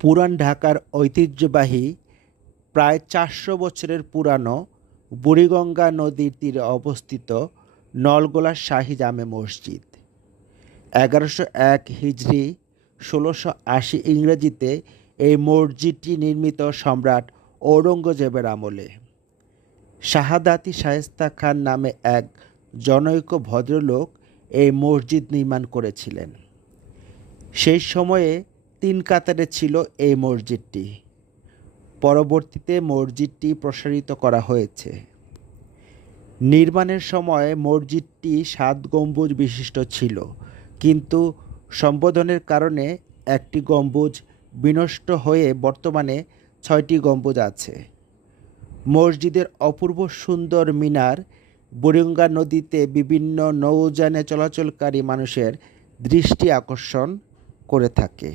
পুরান ঢাকার ঐতিহ্যবাহী প্রায় ৪০০ বছরের পুরানো বুড়িগঙ্গা নদীর তীরে অবস্থিত নলগোলা শাহী জামে মসজিদ। ১১০১ হিজরি ১৬৮০ ইংরেজিতে এই মসজিদটি নির্মিত সম্রাট ঔরঙ্গজেবের আমলে। শাহাদাতি শায়েস্তা খান নামে এক জনৈক ভদ্রলোক এই মসজিদ নির্মাণ করেছিলেন। সেই সময়ে ৩ কাতারে ছিল এই মসজিদটি। পরবর্তীতে মসজিদটি প্রসারিত করা হয়েছে। নির্মাণের সময় মসজিদটি ৭ গম্বুজ বিশিষ্ট ছিল, কিন্তু সম্বোধনের কারণে একটি গম্বুজ বিনষ্ট হয়ে বর্তমানে ৬টি গম্বুজ আছে। মসজিদের অপূর্ব সুন্দর মিনার বুড়িগঙ্গা নদীতে বিভিন্ন নৌযানে চলাচলকারী মানুষের দৃষ্টি আকর্ষণ করে থাকে।